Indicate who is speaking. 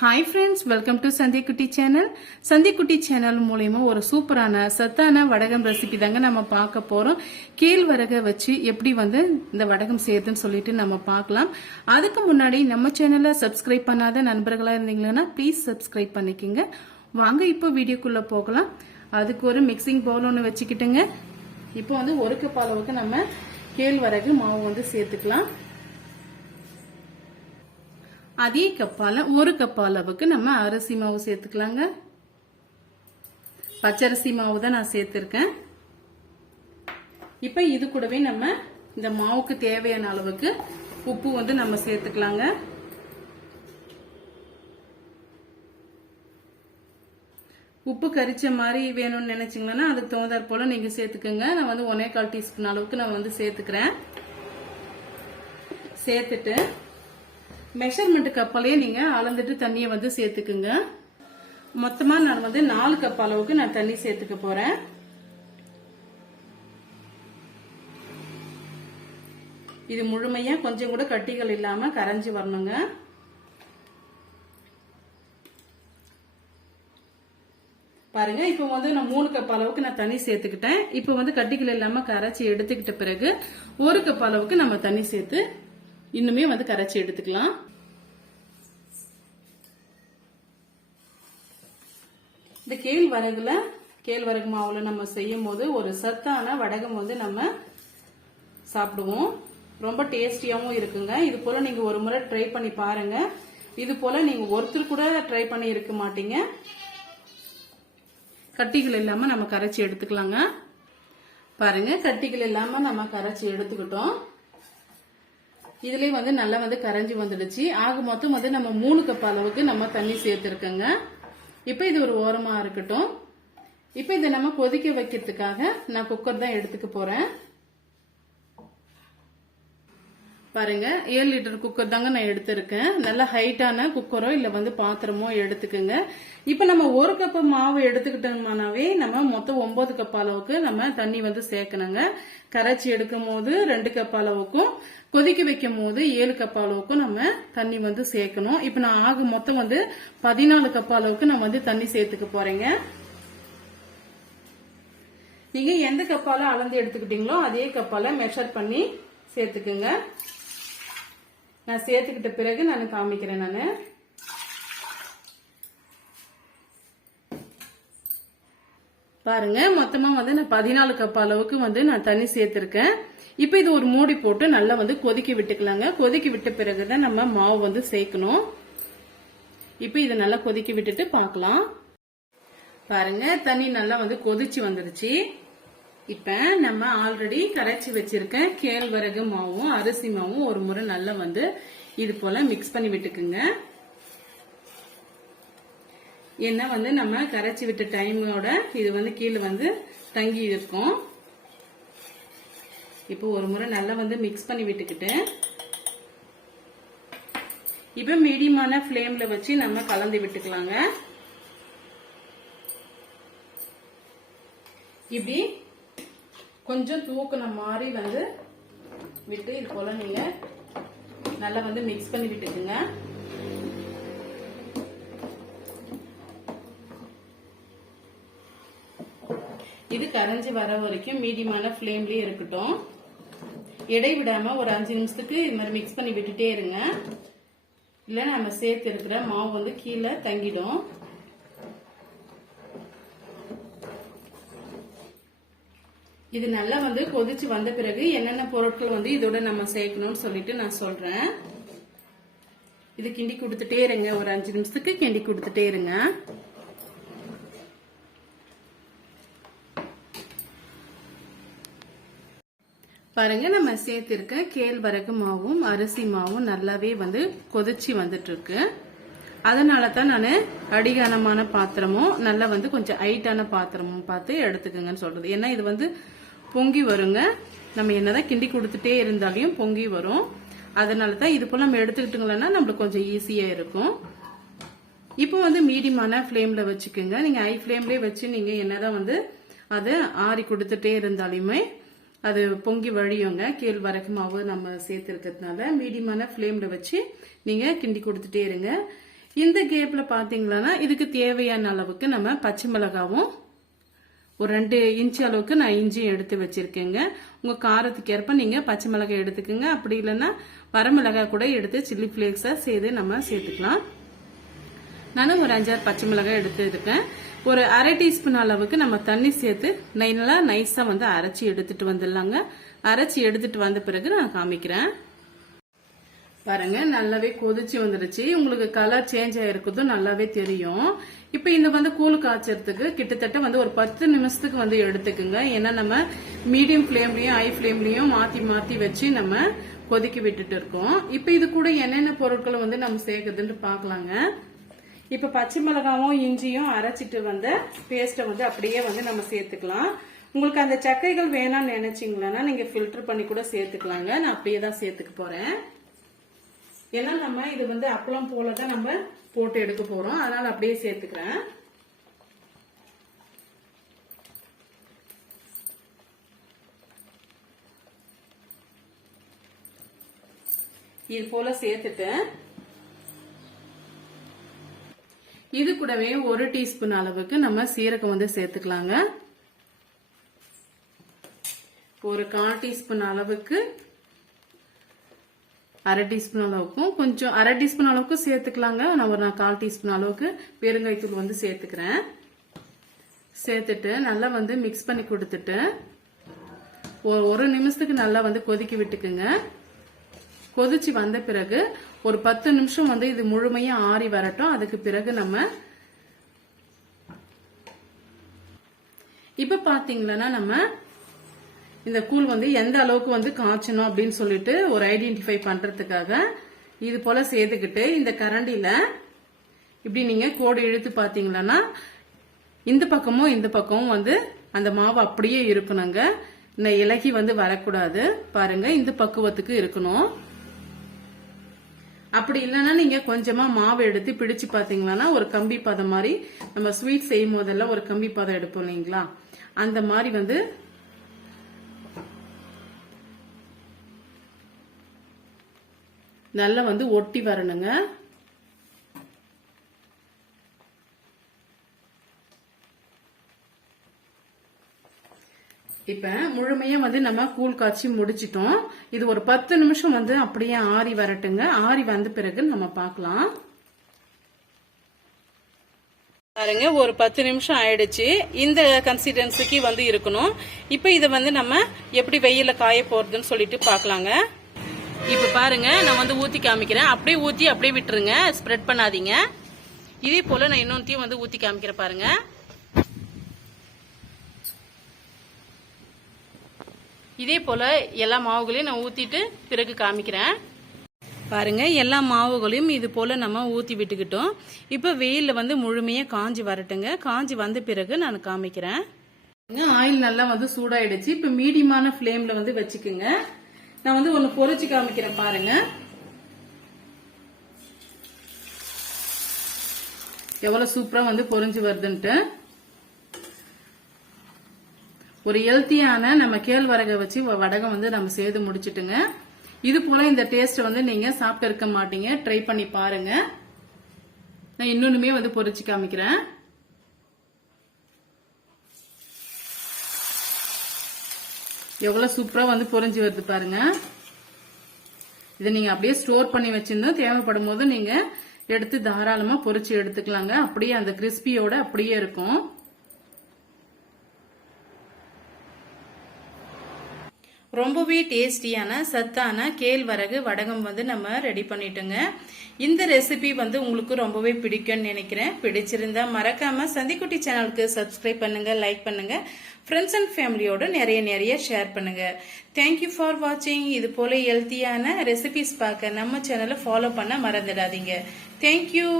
Speaker 1: Hi friends welcome to Chandikutti channel Chandikutti channel மூலயமா ஒரு சூப்பரான சத்தான வடகம் ரெசிபி தாங்க நம்ம பார்க்க போகிறோம் கேழ்வரகை வச்சு எப்படி வந்து இந்த வடகம் செய்யறதுன்னு சொல்லிட்டு நம்ம பார்க்கலாம். அதுக்கு முன்னாடி நம்ம சேனலை சப்ஸ்கிரைப் பண்ணாத நண்பர்களாக இருந்தீங்கன்னா ப்ளீஸ் சப்ஸ்கிரைப் பண்ணிக்கோங்க. வாங்க இப்போ வீடியோக்குள்ளே போகலாம். அதுக்கு ஒரு மிக்சிங் பவுல் ஒன்று வச்சுக்கிட்டுங்க. இப்போ வந்து ஒரு கப் அளவுக்கு நம்ம கேழ்வரகு மாவு வந்து சேர்த்துக்கலாம். அதே கப்பால ஒரு கப் அளவுக்கு நம்ம அரிசி மாவு சேர்த்துக்கலாங்க. பச்சரிசி மாவு தான் நான் சேர்த்திருக்கேன். இப்ப இது கூடவே நம்ம இந்த மாவுக்கு தேவையான அளவுக்கு உப்பு வந்து நம்ம சேர்த்துக்கலாங்க. உப்பு கரிச்ச மாதிரி வேணும்னு நினைச்சீங்கன்னா அதுக்கு தகுந்தாற் போல நீங்க சேர்த்துக்கோங்க. நான் வந்து ஒன்னே கால் டீஸ்பூன் அளவுக்கு நான் வந்து சேர்த்துக்கிறேன். சேர்த்துட்டு மெஷர்மெண்ட் கப்பாலேயே நீங்க அளந்துட்டு தண்ணியை வந்து சேர்த்துக்குங்க. மொத்தமா நான் வந்து நாலு கப் அளவுக்கு நான் தண்ணி சேர்த்துக்க போறேன். இது முழுமையா கொஞ்சம் கூட கட்டிகள் இல்லாம கரைஞ்சி வரணுங்க. பாருங்க இப்போ வந்து நான் மூணு கப் அளவுக்கு நான் தண்ணி சேர்த்துக்கிட்டேன். இப்போ வந்து கட்டிகள் இல்லாம கரைச்சி எடுத்துக்கிட்ட பிறகு ஒரு கப் அளவுக்கு நம்ம தண்ணி சேர்த்து இன்னுமே வந்து கரைச்சி எடுத்துக்கலாம். இந்த கேழ்வரகுல கேழ்வரகு மாவுல நம்ம செய்யும் போது ஒரு சத்தான வடகம் வந்து நம்ம சாப்பிடுவோம். ரொம்ப டேஸ்டியாவும் இருக்குங்க. இது போல நீங்க ஒரு முறை ட்ரை பண்ணி பாருங்க. இது போல நீங்க ஒருத்தர் கூட ட்ரை பண்ணி இருக்க மாட்டீங்க. கட்டிகள் இல்லாம நம்ம கரைச்சி எடுத்துக்கலாங்க. பாருங்க கட்டிகள் இல்லாம நம்ம கரைச்சி எடுத்துக்கிட்டோம். இதுலயே வந்து நல்லா வந்து கரைஞ்சி வந்துடுச்சு. ஆக மொத்தம் வந்து நம்ம மூணு கப் அளவுக்கு நம்ம தண்ணி சேர்த்துருக்கோங்க. இப்போ இது ஒரு ஓரமாக இருக்கட்டும். இப்போ இதை நம்ம கொதிக்க வைக்கிறதுக்காக நான் குக்கர் தான் எடுத்துக்க போகிறேன் பாருங்க ஏழு லிட்டர் குக்கர் தாங்க நான் எடுத்திருக்கேன். நல்ல ஹைட்டான குக்கரோ இல்ல வந்து பாத்திரமோ எடுத்துக்கோங்க. இப்ப நம்ம ஒரு கப் மாவு எடுத்துக்கிட்டோம்னாவே நம்ம மொத்தம் ஒன்பது கப் அளவுக்கு நம்ம தண்ணி வந்து சேர்க்கணுங்க. கரைச்சி எடுக்கும் போது ரெண்டு கப் அளவுக்கும் கொதிக்க வைக்கும் போது ஏழு கப் அளவுக்கும் நம்ம தண்ணி வந்து சேர்க்கணும். இப்ப நான் ஆக மொத்தம் வந்து பதினாலு கப் அளவுக்கு நான் வந்து தண்ணி சேர்த்துக்க போறேங்க. நீங்க எந்த கப்பால அளந்து எடுத்துக்கிட்டீங்களோ அதே கப்பால மெஷர் பண்ணி சேர்த்துக்குங்க. நான் சேர்த்துக்கிட்ட பிறகு நான் காமிக்கிறேன் நான். பாருங்க மொத்தமா வந்து நான் பதினாலு கப் அளவுக்கு வந்து நான் தண்ணி சேர்த்திருக்கேன். இப்போ இது ஒரு மூடி போட்டு நல்லா வந்து கொதிக்க விட்டுக்கலாங்க. கொதிக்க விட்ட பிறகுதான் நம்ம மாவு வந்து சேர்க்கணும். இப்போ இதை நல்லா கொதிக்க விட்டுட்டு பார்க்கலாம். பாருங்க தண்ணி நல்லா வந்து கொதிச்சு வந்துருச்சு. இப்ப நம்ம ஆல்ரெடி கரைச்சி வச்சிருக்க கேழ்வரகு மாவும் அரிசி மாவும் ஒரு முறை நல்லா வந்து இது போல மிக்ஸ் பண்ணி விட்டுக்குங்க. ஏன்னா வந்து நம்ம கரைச்சி விட்ட டைமோட இது வந்து கீழே வந்து தங்கி இருக்கும். இப்போ ஒரு முறை நல்லா வந்து மிக்ஸ் பண்ணி விட்டுக்கிட்டு இப்போ மீடியமான ஃப்ளேமில் வச்சு நம்ம கலந்து விட்டுக்கலாங்க. இப்படி கொஞ்சம் தூக்குன மாதிரி வந்து விட்டு இது போல நீங்க நல்லா வந்து மிக்ஸ் பண்ணி விட்டுக்குங்க. இது கரைஞ்சி வர வரைக்கும் மீடியமான ஃப்ளேம்லயே இருக்கட்டும். இடைவிடாம ஒரு அஞ்சு நிமிஷத்துக்கு இது மாதிரி மிக்ஸ் பண்ணி விட்டுட்டே இருங்க. இல்ல நம்ம சேர்த்து இருக்கிற மாவு வந்து கீழே தங்கிடும். இது நல்லா வந்து கொதிச்சு வந்த பிறகு என்னென்ன பொருட்கள் வந்து இதோட நம்ம சேர்க்கணும்னு சொல்லிட்டு நான் சொல்றேன். இது கிண்டி கொடுத்துட்டே இருங்க. ஒரு அஞ்சு நிமிஷத்துக்கு கிண்டி கொடுத்துட்டே இருங்க. பாருங்க நம்ம சேர்த்திருக்க கேழ்வரகு மாவும் அரிசி மாவும் நல்லாவே வந்து கொதிச்சு வந்துட்டு இருக்கு அதனால தான் நான் அடிகானமான பாத்திரமும் நல்லா வந்து கொஞ்சம் ஹைட்டான பாத்திரமும் பார்த்து எடுத்துக்கோங்கன்னு சொல்றது. ஏன்னா இது வந்து பொங்கி வருங்க. நம்ம என்னதான் கிண்டி கொடுத்துட்டே இருந்தாலையும் பொங்கி வரும். அதனால தான் இது போல நம்ம எடுத்துக்கிட்டோங்களா நம்மளுக்கு கொஞ்சம் ஈஸியா இருக்கும். இப்போ வந்து மீடியமான ஃப்ளேமில் வச்சுக்கோங்க. நீங்க ஹை ஃப்ளேம்லேயே வச்சு நீங்க என்னதான் வந்து அதை ஆறி கொடுத்துட்டே இருந்தாலுமே அது பொங்கி வழியுங்க. கேழ்வரகு மாவு நம்ம சேர்த்துருக்கிறதுனால மீடியமான ஃப்ளேமில் வச்சு நீங்க கிண்டி கொடுத்துட்டே இருங்க. இந்த கேப்ல பாத்தீங்களன்னா இதுக்கு தேவையான அளவுக்கு நம்ம பச்சை மிளகாவும் ஒரு ரெண்டு இன்ச்சு அளவுக்கு நான் இஞ்சியும் எடுத்து வச்சிருக்கேங்க. உங்க காரத்துக்கு ஏற்ப நீங்க பச்சை மிளகாய் எடுத்துக்கோங்க. அப்படி இல்லைன்னா வரமிளகாய் கூட எடுத்து சில்லி ஃபிளேக்ஸா சேர்த்து நம்ம சேர்த்துக்கலாம். நான் ஒரு அஞ்சாறு பச்சை மிளகாய் எடுத்துருக்கேன் ஒரு அரை டீஸ்பூன் அளவுக்கு நம்ம தண்ணி சேர்த்து நல்லா நைஸா வந்து அரைச்சி எடுத்துட்டு வந்துடலாங்க. அரைச்சி எடுத்துட்டு வந்த பிறகு நான் காமிக்கிறேன். பாருங்க நல்லாவே கொதிச்சு வந்துருச்சு. உங்களுக்கு கலர் சேஞ்ச் ஆயிருக்குதும் நல்லாவே தெரியும். இப்போ இந்த வந்து கூழ் காய்ச்சறதுக்கு கிட்டத்தட்ட வந்து ஒரு பத்து நிமிஷத்துக்கு வந்து எடுத்துக்குங்க. ஏன்னா நம்ம மீடியம் ஃப்ளேம்லயும் ஹை ஃப்ளேம்லயும் மாத்தி மாத்தி வச்சு நம்ம கொதிக்க விட்டுட்டு இருக்கோம். இப்போ இது கூட என்னென்ன பொருட்களை வந்து நம்ம சேர்க்குதுன்னு பார்க்கலாங்க. இப்ப பச்சை மிளகாவும் இஞ்சியும் அரைச்சிட்டு வந்த பேஸ்ட்டை வந்து அப்படியே வந்து நம்ம சேர்த்துக்கலாம். உங்களுக்கு அந்த சக்கைகள் வேணாம்னு நினைச்சீங்களா நீங்க ஃபில்டர் பண்ணி கூட சேர்த்துக்கலாங்க. நான் அப்படியே தான் சேர்த்துக்க போறேன். ஏன்னா நம்ம இது வந்து அப்பளம் போல தான் நம்ம போட்டு எடுக்க போறோம். அதனால அப்படியே சேர்த்துக்கிறேன். இது போல சேர்த்துட்டேன். இது கூடவே ஒரு டீஸ்பூன் அளவுக்கு நம்ம சீரகம் வந்து சேர்த்துக்கலாங்க. ஒரு கால் டீஸ்பூன் அளவுக்கு அரை டீஸ்பூன் அளவுக்கும் கொஞ்சம் அரை டீஸ்பூன் அளவுக்கு சேர்த்துக்கலாங்க. நான் ஒரு நான் கால் டீஸ்பூன் அளவுக்கு பெருங்காய்த்தூள் வந்து சேர்த்துக்கிறேன். சேர்த்துட்டு நல்லா வந்து மிக்ஸ் பண்ணி கொடுத்துட்டு ஒரு ஒரு நிமிஷத்துக்கு நல்லா வந்து கொதிக்க விட்டுக்குங்க. கொதிச்சு வந்த பிறகு ஒரு பத்து நிமிஷம் வந்து இது முழுமையா ஆறி வரட்டும். அதுக்கு பிறகு நம்ம இப்ப பாத்தீங்களன்னா நம்ம இந்த கூழ் வந்து எந்த அளவுக்கு வந்து காய்ச்சணும் அப்படின்னு சொல்லிட்டு ஒரு ஐடென்டிஃபை பண்றதுக்காக இது போல சேர்த்துக்கிட்டு இந்த கரண்டியில இப்படி நீங்க கோடு இழுத்து பாத்தீங்களன்னா இந்த பக்கமும் இந்த பக்கமும் வந்து அந்த மாவு அப்படியே இருக்கணுங்க. இந்த இலகி வந்து வரக்கூடாது. பாருங்க இந்த பக்குவத்துக்கு இருக்கணும். அப்படி இல்லைன்னா நீங்க கொஞ்சமா மாவு எடுத்து பிடிச்சு பாத்தீங்கன்னா ஒரு கம்பி பதம் மாதிரி நம்ம ஸ்வீட் செய்யும் போதெல்லாம் ஒரு கம்பி பதம் எடுப்போம் இல்லைங்களா? அந்த மாதிரி வந்து நல்லா வந்து ஒட்டி வரணுங்க. இப்ப முழுமையா வந்து நம்ம கூழ் காய்ச்சி முடிச்சிட்டோம். இது ஒரு பத்து நிமிஷம் வந்து அப்படியே ஆறி வரட்டுங்க. ஆறி வந்த பிறகு நம்ம பார்க்கலாம். பாருங்க ஒரு பத்து நிமிஷம் ஆயிடுச்சு. இந்த கன்சிஸ்டன்சிக்கு வந்து இருக்கணும். இப்போ இதை வந்து நம்ம எப்படி வெயில காய போறதுன்னு சொல்லிட்டு பார்க்கலாங்க. இப்ப பாருங்க நான் வந்து ஊத்தி காமிக்கிறேன். அப்படியே ஊத்தி அப்படியே விட்டுருங்க. ஸ்ப்ரெட் பண்ணாதீங்க. இதே போல நான் இன்னொன்றையும் வந்து ஊத்தி காமிக்கிறேன் பாருங்க. இதே போல எல்லா மாவுகளையும் நான் ஊத்திட்டு பிறகு காமிக்கிறேன். பாருங்க எல்லா மாவுகளையும் இது போல நம்ம ஊத்தி விட்டுக்கிட்டோம். இப்போ வெயிலில் வந்து முழுமையா காஞ்சி வரட்டுங்க. காஞ்சி வந்த பிறகு நான் காமிக்கிறேன். ஆயில் நல்லா வந்து சூடாயிடுச்சு. இப்போ மீடியமான ஃப்ளேமில் வந்து வச்சுக்குங்க. நான் வந்து ஒன்னு பொறிச்சு காமிக்கிறேன் பாருங்க. எவ்வளவு சூப்பரா வந்து பொரிஞ்சு வருதுன்ட்டு. ஒரு ஹெல்த்தியான நம்ம கேழ்வரகை வச்சு வடகம் வந்து நம்ம செய்து முடிச்சுட்டுங்க. இது போல இந்த டேஸ்ட் வந்து நீங்க சாப்பிட்டு இருக்க மாட்டீங்க. ட்ரை பண்ணி பாருங்க. நான் இன்னொன்னுமே வந்து பொரிச்சு காமிக்கிறேன். எவ்வளவு சூப்பரா வந்து பொறிஞ்சு வருது பாருங்க. இதை நீங்க அப்படியே ஸ்டோர் பண்ணி வச்சிருந்தா தேவைப்படும் போது நீங்க எடுத்து தாராளமா பொறிச்சு எடுத்துக்கலாங்க. அப்படியே அந்த கிறிஸ்பியோட அப்படியே இருக்கும். ரொம்பவே டேஸ்டியான சத்தான கேழ்வரகு வடகம் வந்து நம்ம ரெடி பண்ணிட்டோங்க. இந்த ரெசிபி வந்து உங்களுக்கு ரொம்பவே பிடிக்கும்னு நினைக்கிறேன். பிடிச்சிருந்தா மறக்காம சந்திக்குட்டி சேனலுக்கு சப்ஸ்கிரைப் பண்ணுங்க லைக் பண்ணுங்க. ஃப்ரெண்ட்ஸ் அண்ட் ஃபேமிலியோட நிறைய நிறைய ஷேர் பண்ணுங்க. தேங்க்யூ ஃபார் வாட்சிங் இது போல ஹெல்த்தியான ரெசிபிஸ் பார்க்க நம்ம சேனலை ஃபாலோ பண்ண மறந்துடாதீங்க. தேங்க்யூ